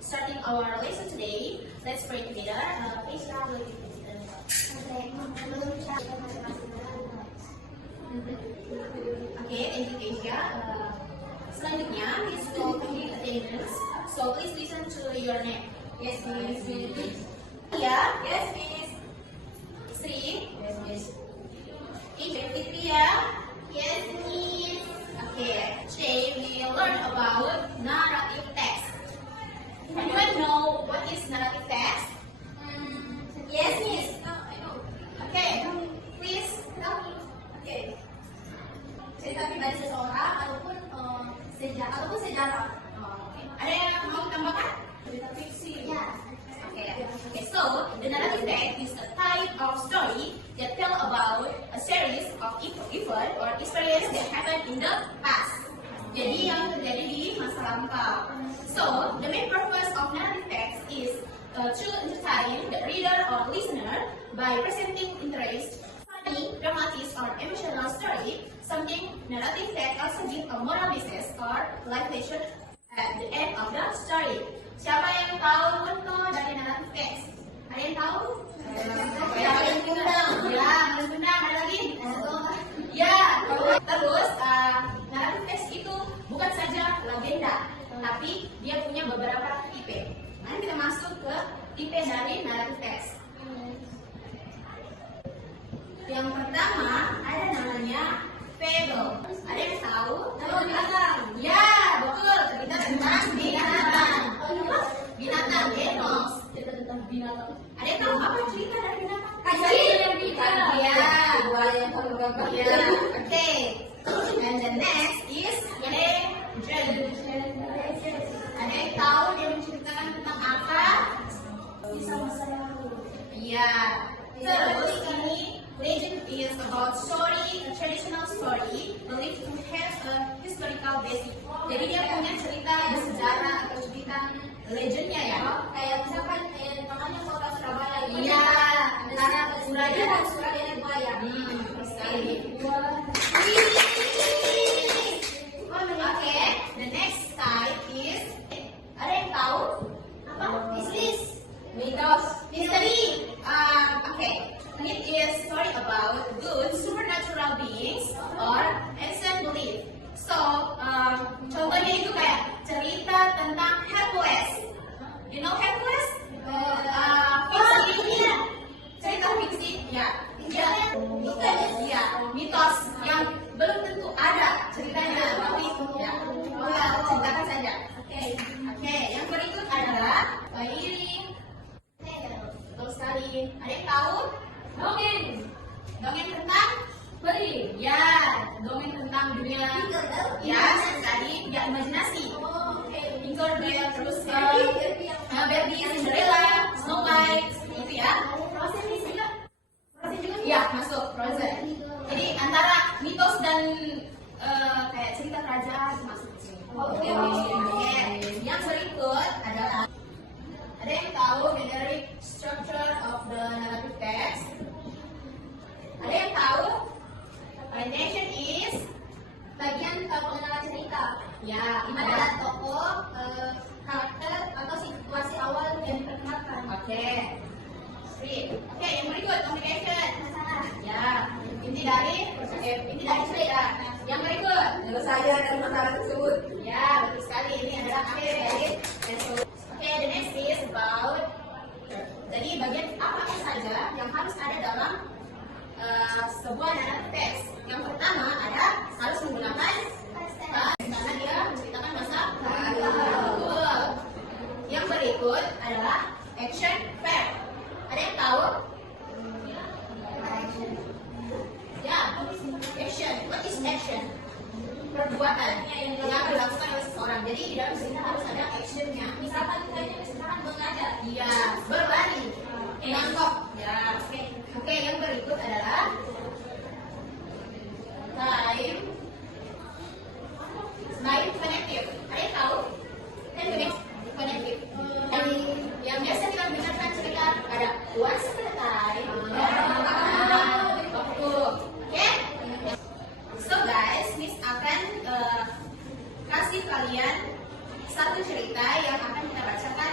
starting our lesson today, let's pray together. Please start with Okay, thank you, Keisha. Selanjutnya, Miss will complete attendance. So please listen to your name. Yes, Miss. Yeah. Yes, Miss. Sri. Yes, Miss. Fitria. Yes, Miss. Okay, today we learn about narrative text. Anyone know what is narrative text? Yes, Miss. I know. Okay, please tell me. Okay. Cerita pribadi seseorang ataupun sejarah. Okay. Ada yang mau tambahkan? Cerita fiksi. Ya. Okay. So the narrative text is a type of story that tell about a series of event or experience that happened in the past. Jadi yang terjadi di masa lampau. So the main purpose of narrative text is to entertain the reader or listener by presenting interest, funny, dramatic, or emotional story. Something narrative text also give a moral message or life lesson at the end of the story. Siapa yang tahu contoh dari narrative text? Ada yang tahu? Ya, Malas Gundam, ada lagi? Ya, terus narrative text itu bukan saja legenda, tapi dia punya beberapa tipe. Mari kita masuk ke tipe dari narrative text. Yang pertama ada namanya fable. Ada yang tahu? Binatang. Ya, betul. Cerita tentang binatang. Binatang, animals. Cerita tentang binatang. Ada yang tahu apa cerita dari binatang? Kacil yang binatang. Ya. Buaya yang gambar. Ya. Oke. And the next is legend. Ada yang tahu dia menceritakan tentang apa? Kisah masa lalu. Ya. Terus ini legend is about story, a traditional story believed to have a historical basis. Jadi dia punya cerita bersejarah atau cerita legendnya ya. Kayak misalkan namanya kota Surabaya. Iya. Antara Surabaya dan Surabaya Buaya. Sekali. Oke. The next type is ada yang tahu apa? Mitos. Misteri. Okay. It is story about good supernatural beings or ancient belief. So, contohnya itu kayak cerita tentang Hercules. You know Hercules? Fiksi. Cerita fiksi. Ya. Ya. Mitos yang belum tentu ada ceritanya, tapi ya. Ceritakan saja. Oke. Yang berikut adalah Iring. Betul sekali. Ada yang tahu? Dongeng tentang peri. Ya, dongeng tentang dunia. Ya, tadi ya imajinasi. Tinkerbell, terus Barbie, Cinderella, Snow White, itu ya. Frozen juga. Ya, masuk Frozen. Jadi antara mitos dan kayak cerita kerajaan masuk ke sini. Oke. Yang berikut adalah ada yang tahu generic structure of the narrative text? Ada yang tahu? Orientation is bagian pengenalan cerita. Ya, ada tokoh, karakter atau situasi awal yang diperkenalkan. Oke. Oke, yang berikut communication. Ya, inti dari cerita. Yang berikut. Tentu saja dari masalah tersebut. Ya, betul sekali. Ini adalah akhir dari tersebut. Oke, the next is about. Jadi bagian apa saja yang harus ada dalam sebuah narrative text. Yang pertama ada harus menggunakan karena dia menceritakan masa lalu. Yang berikut adalah action verb. Ada yang tahu? Ya, action. What is action? Perbuatan yang dilakukan oleh seseorang. Jadi di dalam cerita harus ada actionnya. Misalkan mengajar. Iya, berlari, menangkap. Ya, oke. Yang berikut adalah time connective. Ada yang tahu? Connective. Yang biasa kita bicarakan cerita ada once upon a time. Oke. So guys, Miss akan kasih kalian satu cerita yang akan kita bacakan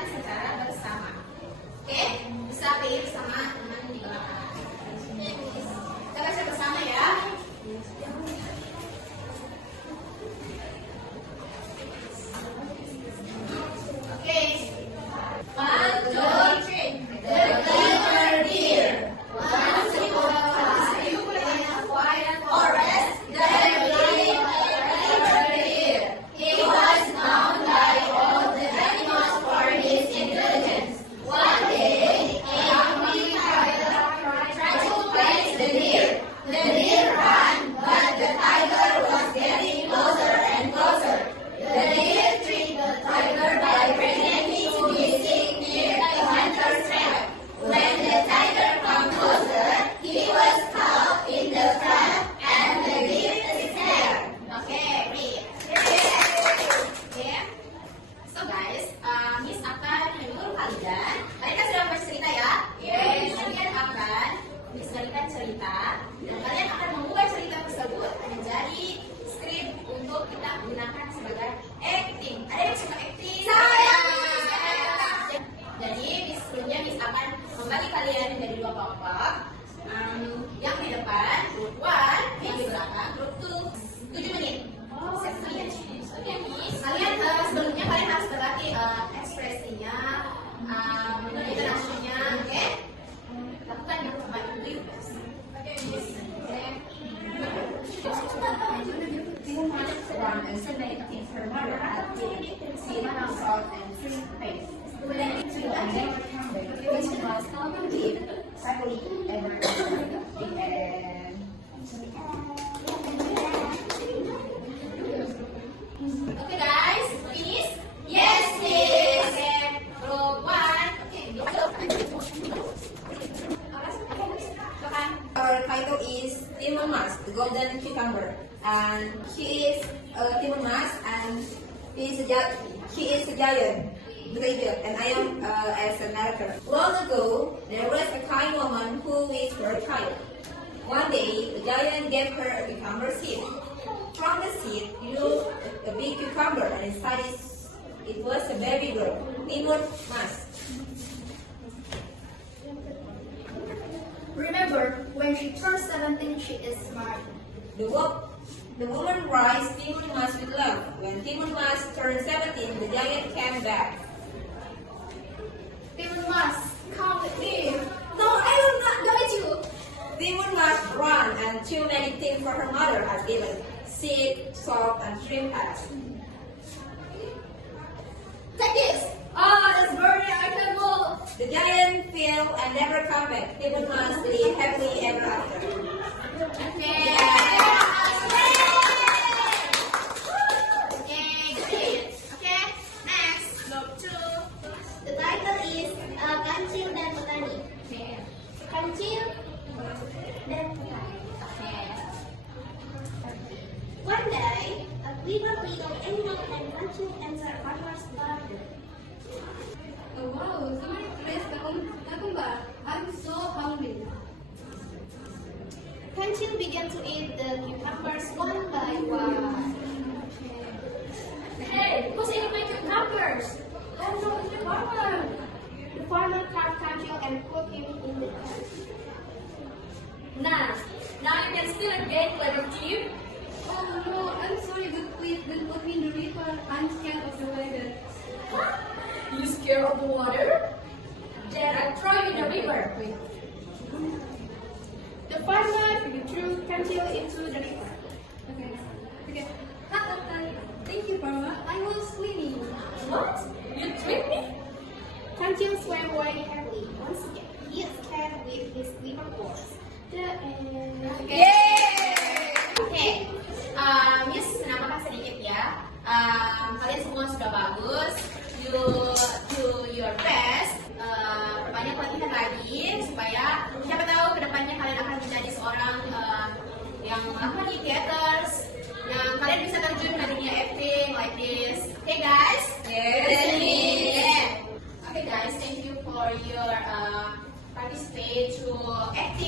Let's now complete cycling and big and okay guys, finish? Yes please. Okay, group 1. Our title is Timon Mas, the golden cucumber, and he is Timon Mas, and he is a giant, and I am as a narrator. Long ago, there was a kind woman who wished for a child. One day, the giant gave her a cucumber seed. From the seed grew a big cucumber, and inside it was a baby girl, Timon Mas. Remember, when she turns 17, she is married. The woman raised Timon Mas with love. When Timon Mas turned 17, the giant came back. Timon Mas, come with me. No, I will not go with you. Timon Mas ran and too many things for her mother had given: seed, salt, and shrimp pads. Take this. Ah, that's very incredible. The giant fell and never come back. Timon Mas lived happily ever after. Okay. Okay, next, group 2. The title is Kancil dan Petani. Okay. Kancil dan Petani. Okay. One day, a clever little animal and Kancil entered farmer's garden. Oh wow, so many fresh cucumber. I'm so hungry. Kancil began to eat the cucumbers one by one. Hey, who's eating my cucumbers? Oh no, it's the farmer! The farmer carved Kancil and put him in the car. Nah, now you can steal again, clever thief. Oh no, I'm sorry, but please don't put me in the river. I'm scared of the weather. What? You scared of the water? Then I'll throw you in the river. The farmer threw Kancil into the river. Okay. Thank you, Farmer. I was swimming. What? You tricked me? Kancil swam away happily. Once again, he escaped with his clever paws. The end. Yay! Okay, Miss menambahkan sedikit ya. Kalian semua sudah bagus. You do your best. Banyak latihan lagi supaya siapa tahu kedepannya kalian akan menjadi seorang yang melakukan di theaters, yang kalian bisa terjun ke dunia acting like this. Okay guys? Yes. Yeah. Okay guys, thank you for your participate to acting.